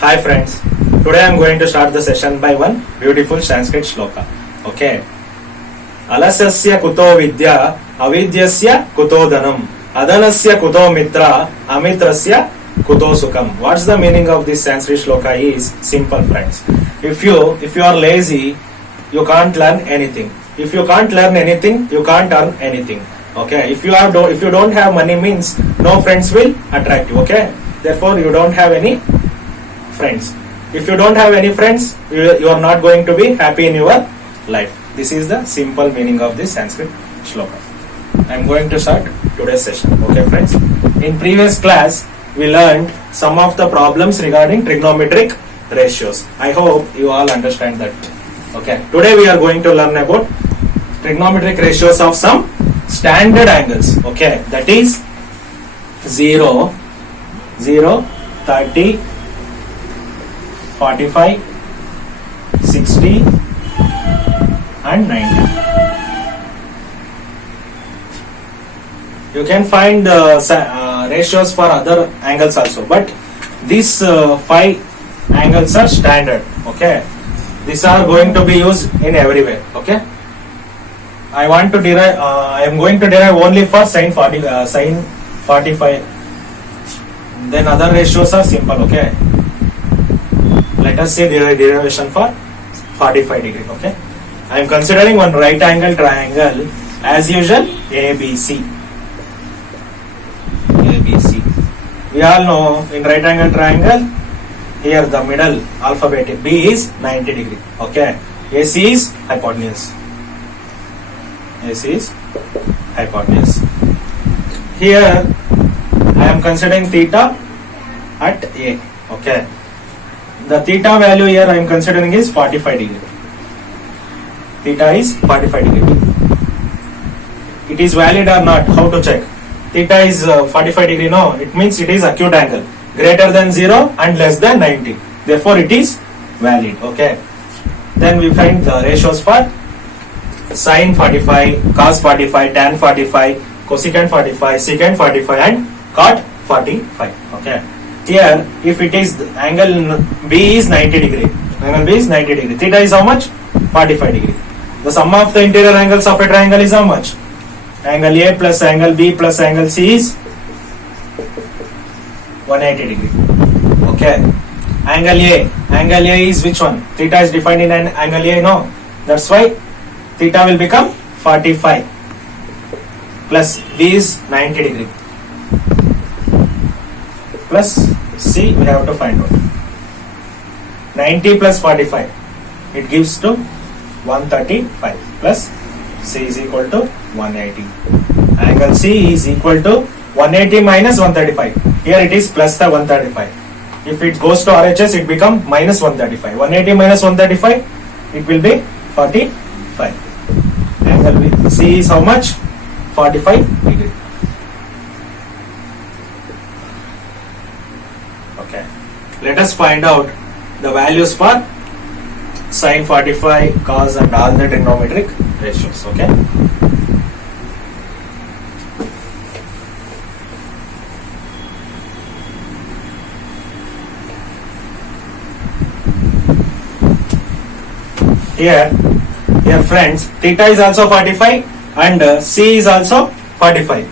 Hi friends, today I am going to start the session by one beautiful Sanskrit shloka. Okay. Alasasya kuto vidya, avidyasya kuto dhanam, adanasya kuto mitra, amitrasya kuto sukham. What's the meaning of this Sanskrit shloka is simple friends. If you are lazy, you can't learn anything. If you can't learn anything, you can't earn anything. Okay. If you don't have money means no friends will attract you. Okay. Therefore you don't have any friends. If you don't have any friends, you are not going to be happy in your life. This is the simple meaning of this Sanskrit shloka. I am going to start today's session. Okay friends. In previous class, we learned some of the problems regarding trigonometric ratios. I hope you all understand that. Okay. Today we are going to learn about trigonometric ratios of some standard angles. Okay. That is 0, 30, 45, 60 and 90. You can find ratios for other angles also, but these 5 angles are standard. Okay, these are going to be used in everywhere. Okay, I am going to derive only for sin 45. Then other ratios are simple. Okay, let us say the derivation for 45 degree. Okay, I am considering one right angle triangle as usual ABC. We all know in right angle triangle, here the middle alphabet B is 90 degree. Okay, AC is hypotenuse. AC is hypotenuse. Here I am considering theta at A. Okay. The theta value here I am considering is 45 degree. Theta is 45 degree. It is valid or not? How to check? Theta is 45 degree. No, it means it is acute angle greater than 0 and less than 90. Therefore, it is valid. Okay. Then we find the ratios for sin 45, cos 45, tan 45, cosecant 45, secant 45 and cot 45. Okay. Here, if it is angle B is 90 degree, angle B is 90 degree. Theta is how much? 45 degree. The sum of the interior angles of a triangle is how much? Angle A plus angle B plus angle C is 180 degree. Okay. Angle A is which one? Theta is defined in an angle A. No. That's why theta will become 45 plus B is 90 degree. Plus C we have to find out. 90 plus 45, it gives to 135 plus C is equal to 180. Angle C is equal to 180 minus 135. Here it is plus the 135. If it goes to RHS, it become minus 135. 180 minus 135, it will be 45. Angle C is how much? 45 degree. Okay. Let us find out the values for sin 45, cos and all the trigonometric ratios. Okay. Here friends, theta is also 45 and C is also 45.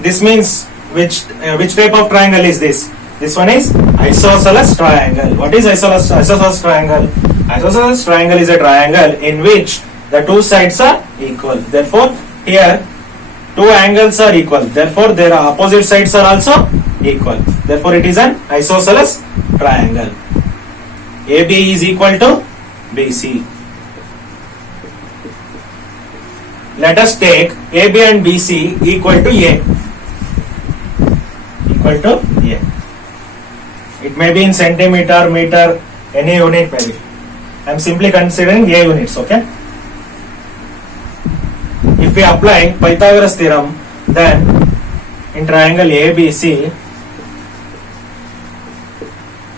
This means which type of triangle is this? This one is isosceles triangle. What is isosceles triangle? Isosceles triangle is a triangle in which the two sides are equal. Therefore, here two angles are equal. Therefore, their opposite sides are also equal. Therefore, it is an isosceles triangle. AB is equal to BC. Let us take AB and BC equal to A. Equal to A. It may be in centimeter, meter, any unit maybe. I am simply considering A units. Okay. If we apply Pythagoras theorem, then in triangle ABC,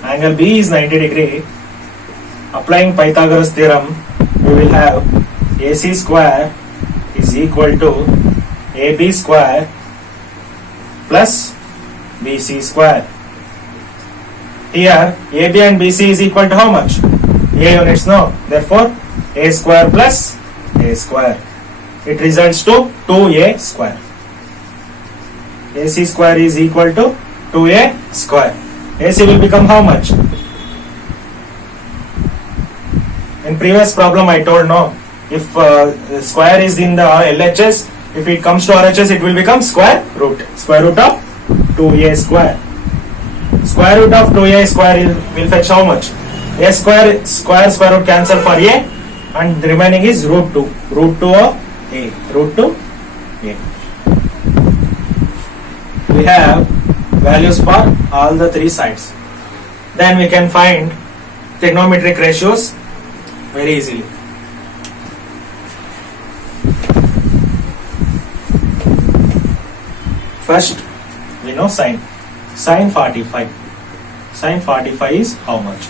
angle B is 90 degree. Applying Pythagoras theorem, we will have AC square is equal to AB square plus BC square. Here AB and BC is equal to how much? A units, no. Therefore, A square plus A square. It results to 2A square. AC square is equal to 2A square. AC will become how much? In previous problem I told, no. If square is in the LHS, if it comes to RHS, it will become square root. Square root of 2A square. Square root of 2A square will fetch how much? A square, square root cancel for A, and the remaining is root 2. Root 2 of A. Root 2 A. We have values for all the three sides. Then we can find trigonometric ratios very easily. First, we know sine. Sine 45. Sine 45 is how much?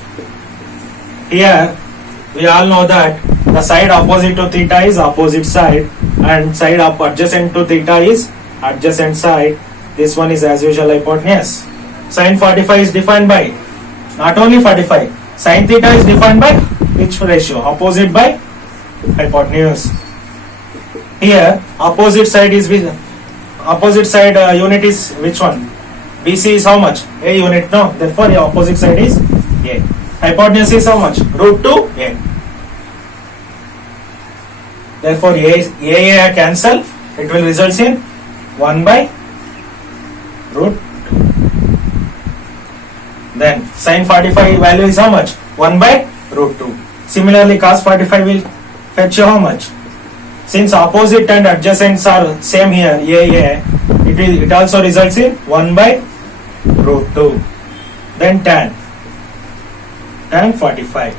Here, we all know that the side opposite to theta is opposite side, and side adjacent to theta is adjacent side. This one is as usual hypotenuse. Sine 45 is defined by, not only 45, sine theta is defined by which ratio? Opposite by hypotenuse. Here, opposite side is with opposite side unit is which one? BC is how much? A unit, no. Therefore, the opposite side is A. Hypotenuse is how much? Root 2 A. Therefore, A cancel. It will result in 1 by root 2. Then, sin 45 value is how much? 1 by root 2. Similarly, cos 45 will fetch you how much? Since opposite and adjacents are same here, it also results in 1 by root 2. Then tan 45.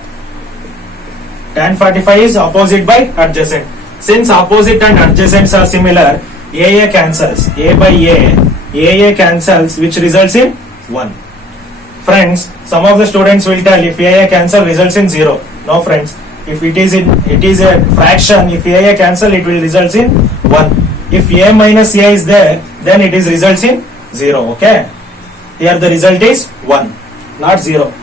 Tan 45 is opposite by adjacent. Since opposite and adjacents are similar, A cancels. A by A cancels, which results in 1. Friends, some of the students will tell if A cancel results in 0. No friends. If it is a fraction, if A cancel, it will result in 1. If A minus A is there, then it is results in 0. Okay. Here the result is 1, not 0.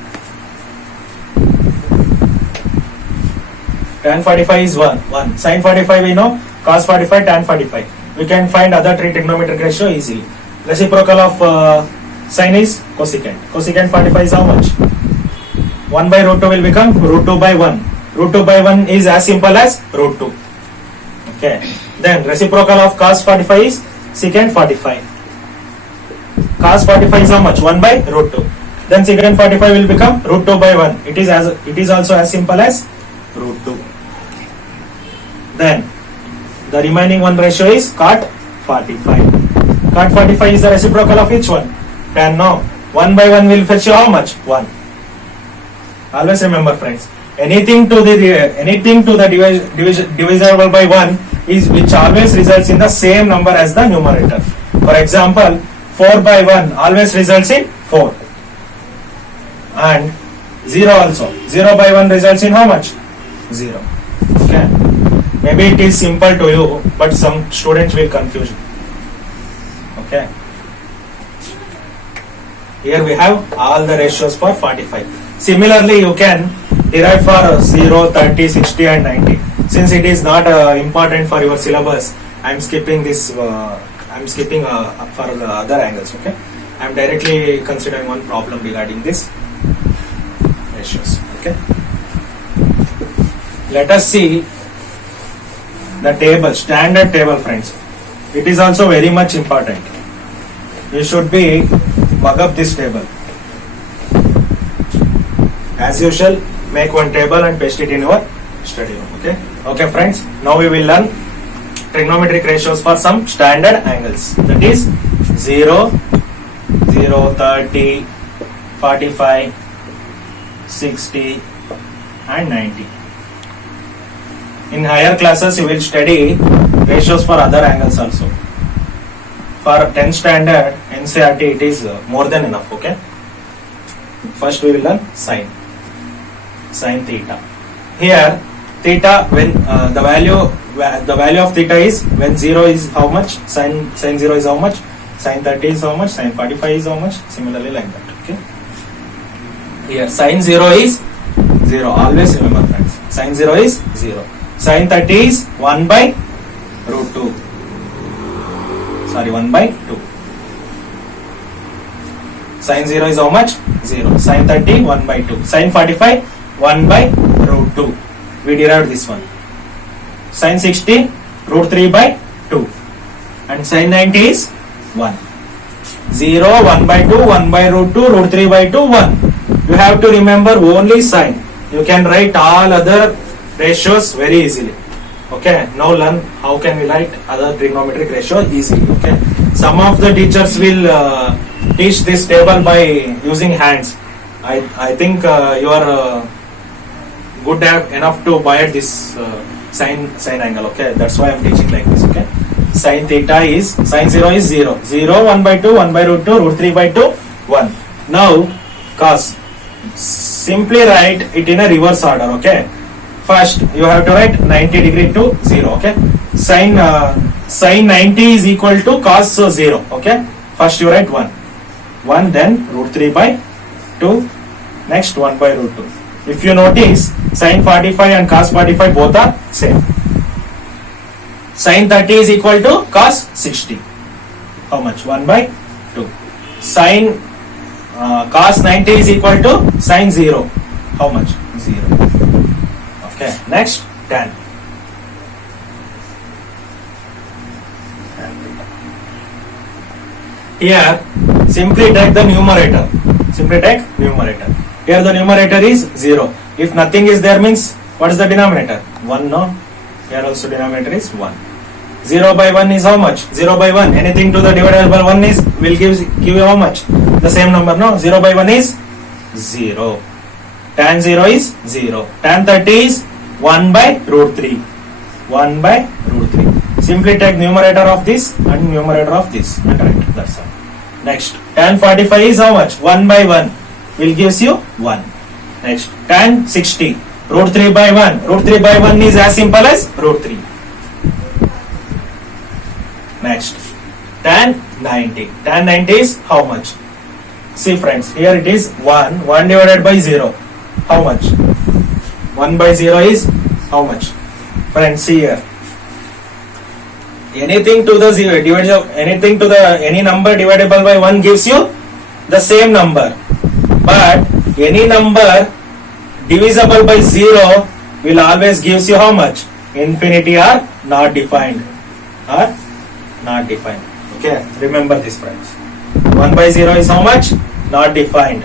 Tan 45 is 1. Sin 45 we know. Cos 45, tan 45. We can find other three trigonometric ratio easily. Reciprocal of sin is cosecant. Cosecant 45 is how much? 1 by root 2 will become root 2 by 1. Root 2 by 1 is as simple as root 2. Okay. Then reciprocal of cos 45 is secant 45. Cos 45 is how much? 1 by root 2. Then secant 45 will become root 2 by 1. It is also as simple as root 2. Then the remaining one ratio is cot 45. Cot 45 is the reciprocal of which one? Tan, no. 1 by 1 will fetch you how much? 1. Always remember, friends. Anything to the divisible by 1 is which always results in the same number as the numerator. For example, 4 by 1 always results in 4. And 0 also. 0 by 1 results in how much? 0. Okay. Maybe it is simple to you, but some students will confuse you. Okay. Here we have all the ratios for 45. Similarly, you can derive for 0, 30, 60 and 90. Since it is not important for your syllabus, I am skipping this. I am skipping for the other angles. Okay. I am directly considering one problem regarding this ratios. Okay. Let us see the table, standard table, friends. It is also very much important. You should be mug up this table. As usual, make one table and paste it in your study room. Okay. Okay, friends. Now we will learn trigonometric ratios for some standard angles. That is 0, 0, 30, 45, 60 and 90. In higher classes, you will study ratios for other angles also. For 10th standard NCERT, it is more than enough. Okay. First, we will learn sine theta. Here, theta, when the value of theta is when 0 is how much, sin 0 is how much, sin 30 is how much, sin 45 is how much. Similarly, like that. Okay. Here sin 0 is 0. Always remember friends. Sin 0 is 0. Sin 30 is 1 by root 2. Sorry, 1 by 2. Sin 0 is how much? 0. Sin 30, 1 by 2. Sin 45, 1 by root 2. We derived this one. Sin 60, root 3 by 2. And sin 90 is 1. 0, 1 by 2, 1 by root 2, root 3 by 2, 1. You have to remember only sign. You can write all other ratios very easily. Okay, now learn how can we write other trigonometric ratio easily. Okay, some of the teachers will teach this table by using hands. I think you are good enough to buy this sine angle. Okay, that's why I am teaching like this. Okay, sin theta is sin 0 is 0. 0, 1 by 2, 1 by root 2, root 3 by 2, 1. Now cos, simply write it in a reverse order. Okay, first you have to write 90 degree to 0. Okay, sin 90 is equal to cos 0. Okay, first you write 1, then root 3 by 2, next 1 by root 2. If you notice, sin 45 and cos 45 both are same. Sin 30 is equal to cos 60. How much? 1 by 2. Sin cos 90 is equal to sin 0. How much? 0. Okay. Next, tan. Here, simply take the numerator. Here the numerator is 0. If nothing is there means, what is the denominator? 1, no? Here also denominator is 1. 0 by 1 is how much? 0 by 1. Anything to the divided by 1 is, will give you how much? The same number, no? 0 by 1 is 0. Tan 0 is 0. Tan 30 is 1 by root 3. 1 by root 3. Simply take numerator of this and numerator of this and write. That's all. Next, tan 45 is how much? 1 by 1 will gives you 1. Next, tan 60, root 3 by 1. Root 3 by 1 is as simple as root 3. Next, tan 90. Tan 90 is how much? See friends, here it is 1. 1 divided by 0. How much? 1 by 0 is how much? Friends, see here. Anything to the 0, anything to the any number dividable by 1 gives you the same number. But any number divisible by 0 will always gives you how much? Infinity or not defined. Okay, remember this friends. 1 by 0 is how much? Not defined.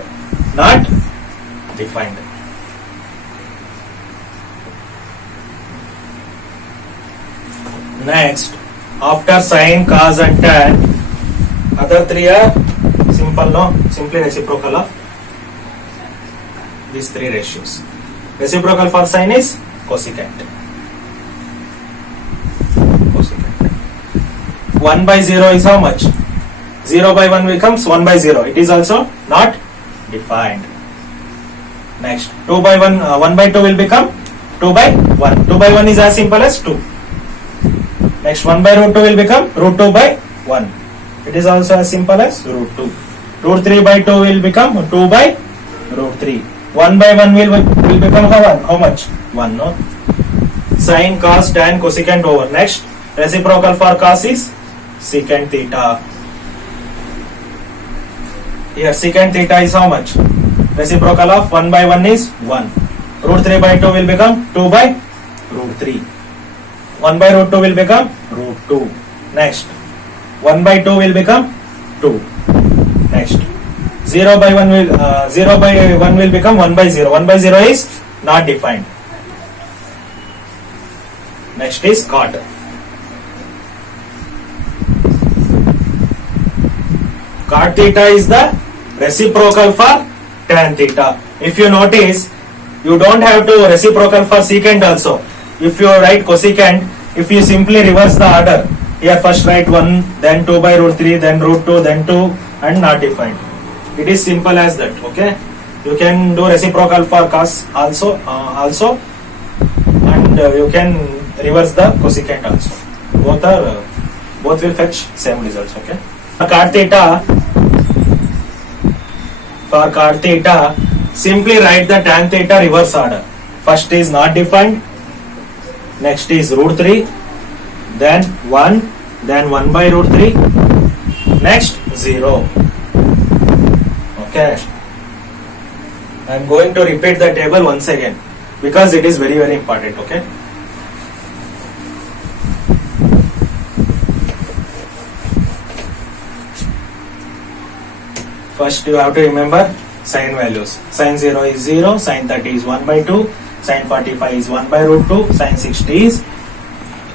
Next, after sine, cos and tan, other three are simple, no? Simply reciprocal of these three ratios. Reciprocal for sine is cosecant. 1 by 0 is how much? 0 by 1 becomes 1 by 0. It is also not defined. Next, 2 by 1, 1 by 2 will become 2 by 1. 2 by 1 is as simple as 2. Next, 1 by root 2 will become root 2 by 1. It is also as simple as root 2. Root 3 by 2 will become 2 by root 3. 1 by 1 will become how much? 1, no? Sine, cos, tan, cosecant over. Next, reciprocal for cos is secant theta. Here secant theta is how much? Reciprocal of 1 by 1 is 1. Root 3 by 2 will become 2 by root 3. 1 by root 2 will become root 2. Next, 1 by 2 will become 2. Next, 0 by 1 will become 1 by 0. 1 by 0 is not defined. Next is cot. Cot theta is the reciprocal for tan theta. If you notice, you don't have to reciprocal for secant also. If you write cosecant, if you simply reverse the order, here first write 1, then 2 by root 3, then root 2, then 2 and not defined. It is simple as that. Okay, you can do reciprocal for cos also, and you can reverse the cosecant also. Both will fetch same results. Okay, for cot theta, Simply write the tan theta reverse order. First is not defined, next is root 3, then 1, then 1 by root 3, next 0. Okay. I am going to repeat the table once again because it is very important. Okay. First you have to remember sine values. Sine 0 is 0, sine 30 is 1 by 2, sine 45 is 1 by root 2, sine 60 is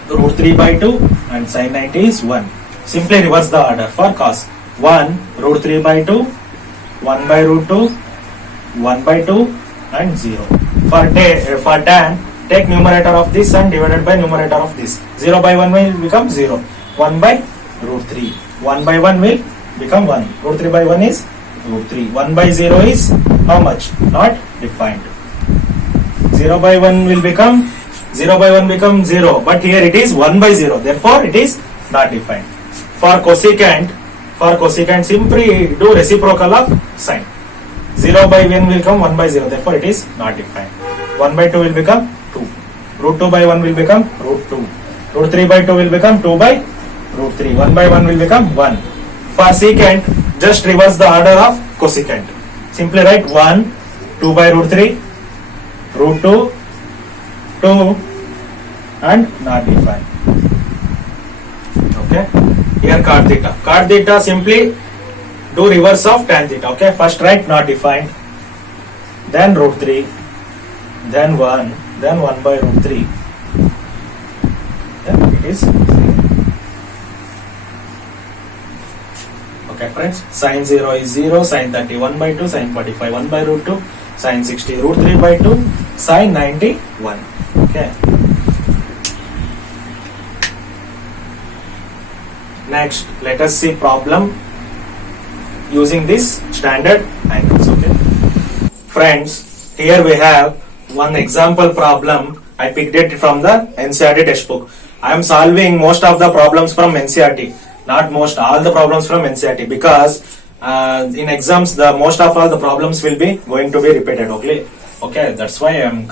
root 3 by 2 and sine 90 is 1. Simply reverse the order for cos. 1 root 3 by 2, 1 by root 2, 1 by 2 and 0. For tan, take numerator of this and divided by numerator of this. 0 by 1 will become 0. 1 by root 3. 1 by 1 will become 1. Root 3 by 1 is root 3. 1 by 0 is how much? Not defined. 0 by 1 will become 0 by 1 become 0, but here it is 1 by 0, therefore it is not defined. For cosecant simply do reciprocal of sine. 0 by 1 will become 1 by 0, therefore it is not defined. 1 by 2 will become 2. Root 2 by 1 will become root 2. Root 3 by 2 will become 2 by root 3. 1 by 1 will become 1. For secant, just reverse the order of cosecant. Simply write 1, 2 by root 3, root 2, 2 and not defined. Okay. Here cot theta. Cot theta simply do reverse of tan theta. Okay. First write not defined, then root 3, then 1, then 1 by root 3. Then it is 0. Okay friends. Sine 0 is 0, sine 30 1 by 2, sine 45 1 by root 2, sine 60 root 3 by 2, sine 90 1. Okay. Next, let us see problem using this standard angles. Okay. Friends, here we have one example problem. I picked it from the NCERT textbook. I am solving most of the problems from NCERT. Not most, all the problems from NCERT, because in exams the most of all the problems will be going to be repeated. Okay, that's why I am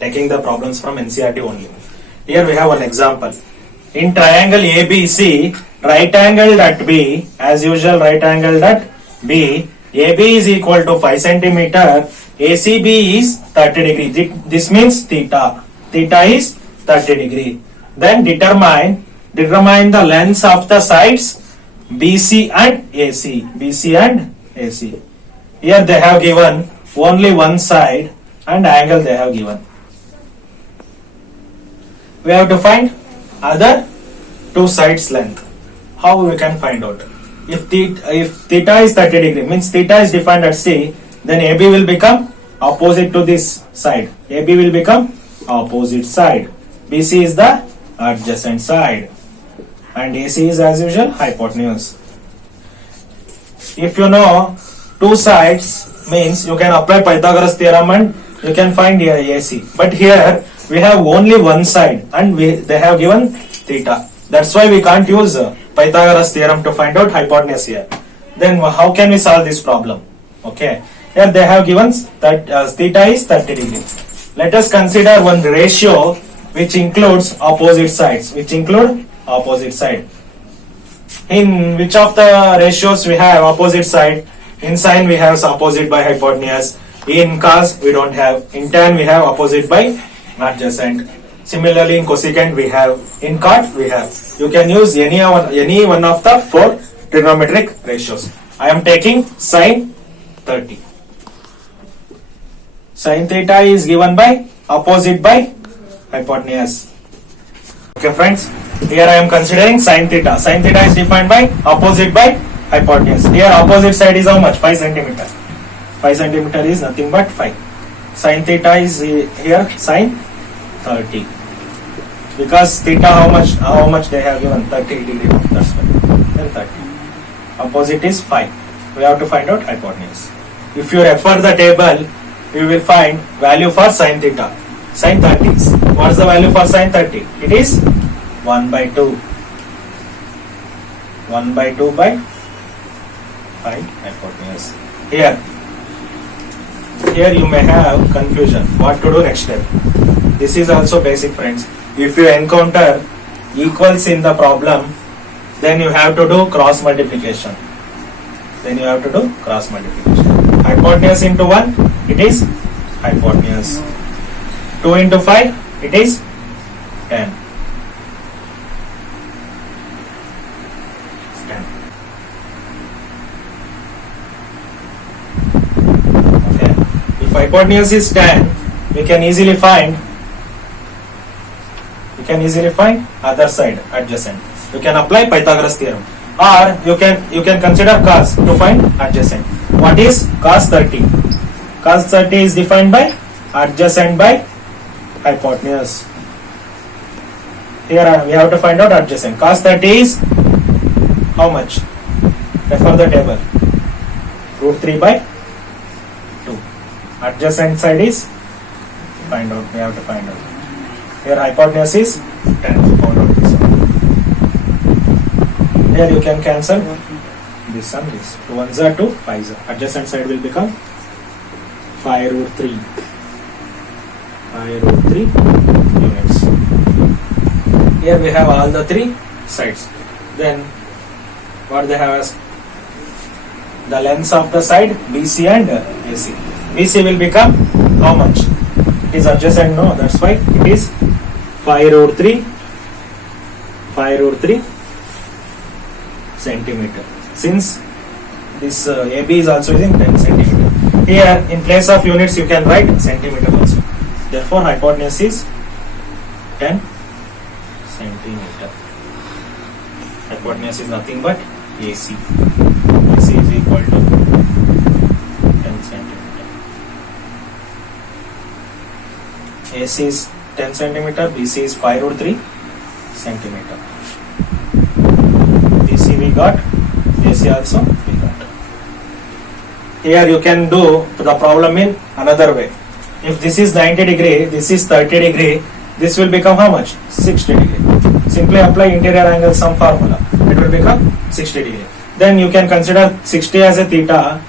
taking the problems from NCERT only. Here we have one example. In triangle ABC, right angled at B, as usual right angled at B, AB is equal to 5 centimeter, ACB is 30 degree. This means theta. Theta is 30 degree. Then determine the lengths of the sides BC and AC. BC and AC. Here they have given only one side and angle they have given. We have to find other two sides length. How we can find out? If theta is 30 degree, means theta is defined at C, then AB will become opposite to this side. AB will become opposite side. BC is the adjacent side. And AC is as usual hypotenuse. If you know two sides, means you can apply Pythagoras theorem and you can find here AC. But here we have only one side and they have given theta. That's why we can't use Pythagoras theorem to find out hypotenuse here. Then how can we solve this problem? Okay. Here they have given that theta is 30 degree. Let us consider one ratio which includes opposite sides. In which of the ratios we have opposite side? In sine we have opposite by hypotenuse. In cos we don't have. In tan we have opposite by adjacent. Similarly in cosecant we have. In cot we have. You can use any one of the four trigonometric ratios. I am taking sine 30. Sine theta is given by opposite by hypotenuse. Okay friends, here I am considering sine theta. Sine theta is defined by opposite by hypotenuse. Here opposite side is how much? 5 centimeter. 5 centimeter is nothing but 5. Sine theta is here sine 30. Because theta how much they have given? 30 degree. That's why. Then 30. Opposite is 5. We have to find out hypotenuse. If you refer the table, you will find value for sine theta. Sine 30. What is the value for sine 30? It is 1 by 2. 1 by 2 by 5 hypotenuse. Here, here you may have confusion. What to do next step? This is also basic, friends. If you encounter equals in the problem, then you have to do cross multiplication. Hypotenuse into 1, it is hypotenuse. 2 into 5, it is 10. 10. Okay. If hypotenuse is 10, we can easily find other side, adjacent. You can apply Pythagoras theorem, or you can consider cos to find adjacent. What is cos 30? Cos 30 is defined by adjacent by hypotenuse. Here we have to find out adjacent. Cos 30 is how much? Refer the table. Root 3 by 2. Adjacent side is we have to find out. Here hypotenuse is 10. We found out this one. Here you can cancel this and this. 2 ones are 2, 5s are. Adjacent side will become 5 root 3. 5 root 3 units. Here we have all the 3 sides. Then what they have as the lengths of the side BC and AC. BC will become how much? It is adjacent, no? That's why it is 5 root 3 centimeter. Since this AB is also using 10 centimeter. Here in place of units you can write centimeter also. Therefore hypotenuse is 10 centimeter. Hypotenuse is nothing but AC. AC is equal to 10 centimeter. AC is 10 centimeter, BC is 5 root 3 centimeter. BC we got, AC also we got. Here you can do the problem in another way. If this is 90 degree, this is 30 degree, this will become how much? 60 degree. Simply apply interior angle sum formula. It will become 60 degree. Then you can consider 60 as a theta,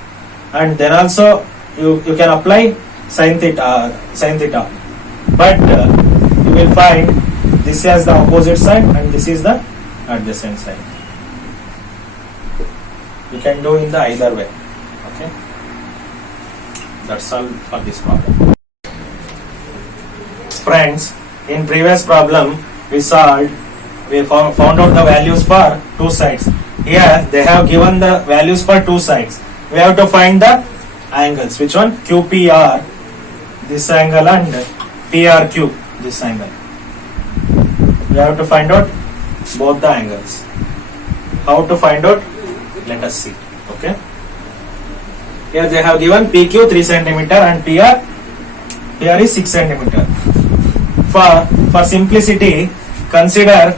and then also you can apply sin theta. But you will find this as the opposite side and this is the adjacent side. You can do in the either way. Okay. That's all for this problem. Friends, in previous problem we found out the values for two sides. Here they have given the values for two sides. We have to find the angles. Which one? QPR, this angle, and PRQ, this angle. We have to find out both the angles. How to find out? Let us see. Okay. Here they have given PQ 3 cm and PR is 6 cm. For simplicity, consider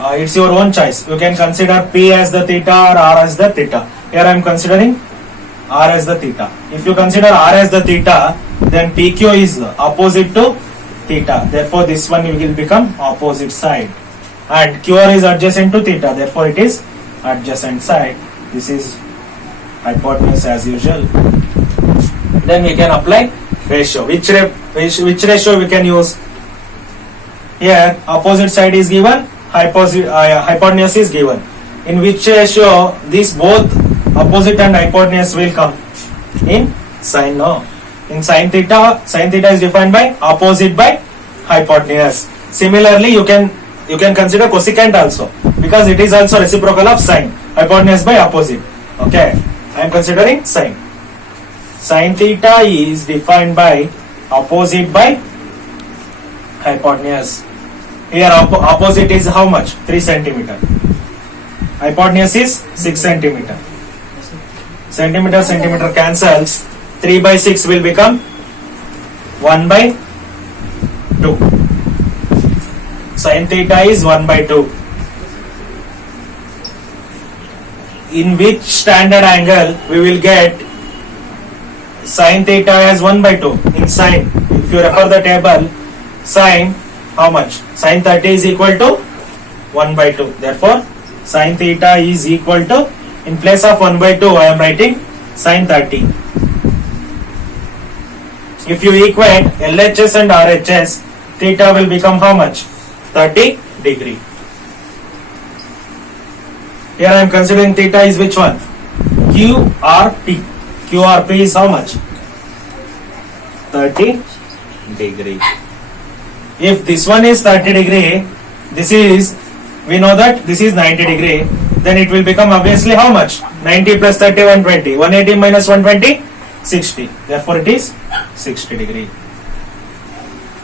it's your own choice. You can consider P as the theta or R as the theta. Here I am considering R as the theta. If you consider R as the theta, then PQ is opposite to theta. Therefore, this one will become opposite side. And QR is adjacent to theta. Therefore, it is adjacent side. This is hypotenuse as usual. Then we can apply ratio. Which ratio we can use? Here opposite side is given, hypotenuse is given. In which ratio these both opposite and hypotenuse will come? In sine, no. In sine theta is defined by opposite by hypotenuse. Similarly, you can consider cosecant also, because it is also reciprocal of sine. Hypotenuse by opposite. Okay, I am considering sine. Sine theta is defined by opposite by hypotenuse. Here opposite is how much? 3 cm. Hypotenuse is 6 cm. Centimeter cancels. 3 by 6 will become 1 by 2. Sin theta is 1 by 2. In which standard angle we will get sin theta as 1 by 2? In sine, if you refer the table, sine how much? Sin 30 is equal to 1 by 2. Therefore, sin theta is equal to, in place of 1 by 2, I am writing sin 30. If you equate LHS and RHS, theta will become how much? 30 degree. Here I am considering theta is which one? QRP. QRP is how much? 30 degree. If this one is 30 degree, this is, we know that this is 90 degree, then it will become obviously how much? 90 plus 30, 120. 180 minus 120, 60. Therefore it is 60 degree.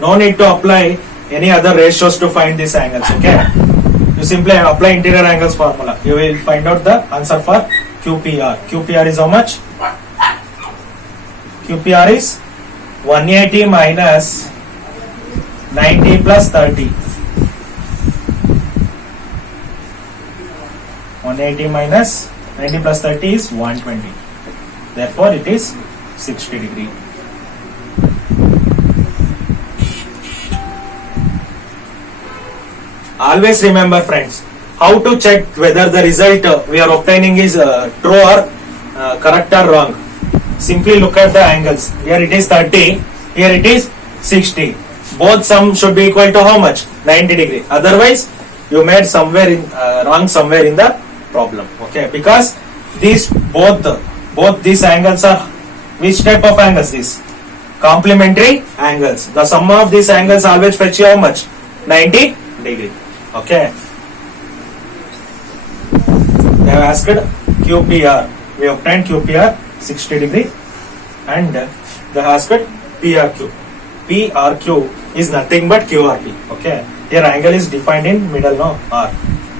No need to apply any other ratios to find these angles, okay? You simply apply interior angles formula. You will find out the answer for QPR. QPR is how much? QPR is 180 minus 90 plus 30. 180 minus 90 plus 30 is 120. Therefore, it is 60 degree. Always remember, friends, how to check whether the result we are obtaining is true or correct or wrong. Simply look at the angles. Here it is 30, here it is 60. Both sum should be equal to how much? 90 degree. Otherwise, you made somewhere in wrong somewhere in the problem. Okay, because these both these angles are which type of angles? These complementary angles. The sum of these angles always fetch you how much? 90 degree. Okay. They have asked QPR. We obtained QPR 60 degree, and they have asked PRQ. PRQ is nothing but QRP. Okay. Here angle is defined in middle, no R.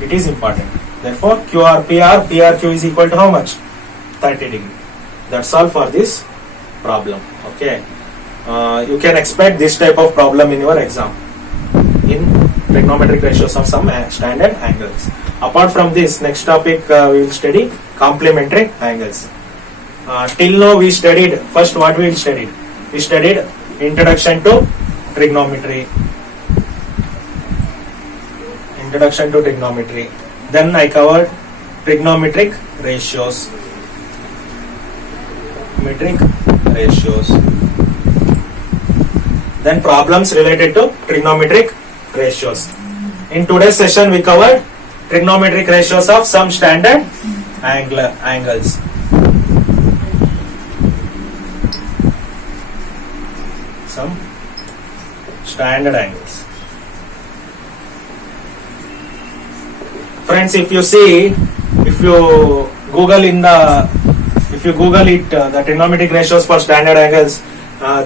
It is important. Therefore, QRPR, PRQ is equal to how much? 30 degree. That's all for this problem. Okay. You can expect this type of problem in your exam in trigonometric ratios of some standard angles. Apart from this, next topic we will study complementary angles. Till now we studied, first what we studied? We studied introduction to trigonometry. Introduction to trigonometry. Then I covered trigonometric ratios. Metric ratios. Then problems related to trigonometric ratios. In today's session we covered trigonometric ratios of some standard angles. Some standard angles. Friends, if you see, if you Google it, the trigonometric ratios for standard angles,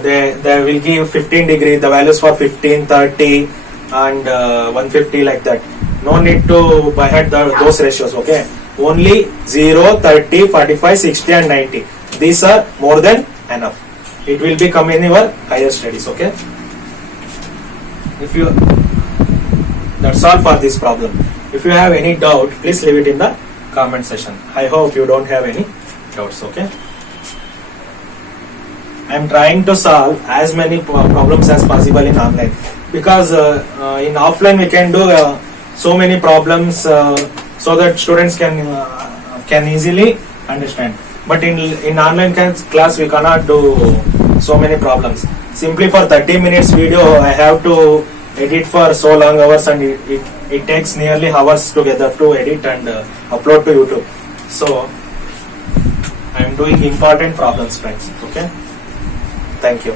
they will give 15 degree, the values for 15, 30 and 150 like that. No need to by heart those ratios, okay? Only 0, 30, 45, 60 and 90. These are more than enough. It will be come in your higher studies, okay? That's all for this problem. If you have any doubt, please leave it in the comment section. I hope you don't have any doubts, okay? I am trying to solve as many problems as possible in online, because in offline we can do so many problems so that students can easily understand. But in online class we cannot do so many problems. Simply for 30 minutes video I have to edit for so long hours, and it takes nearly hours together to edit and upload to YouTube. So I am doing important problems, friends. Okay. Thank you.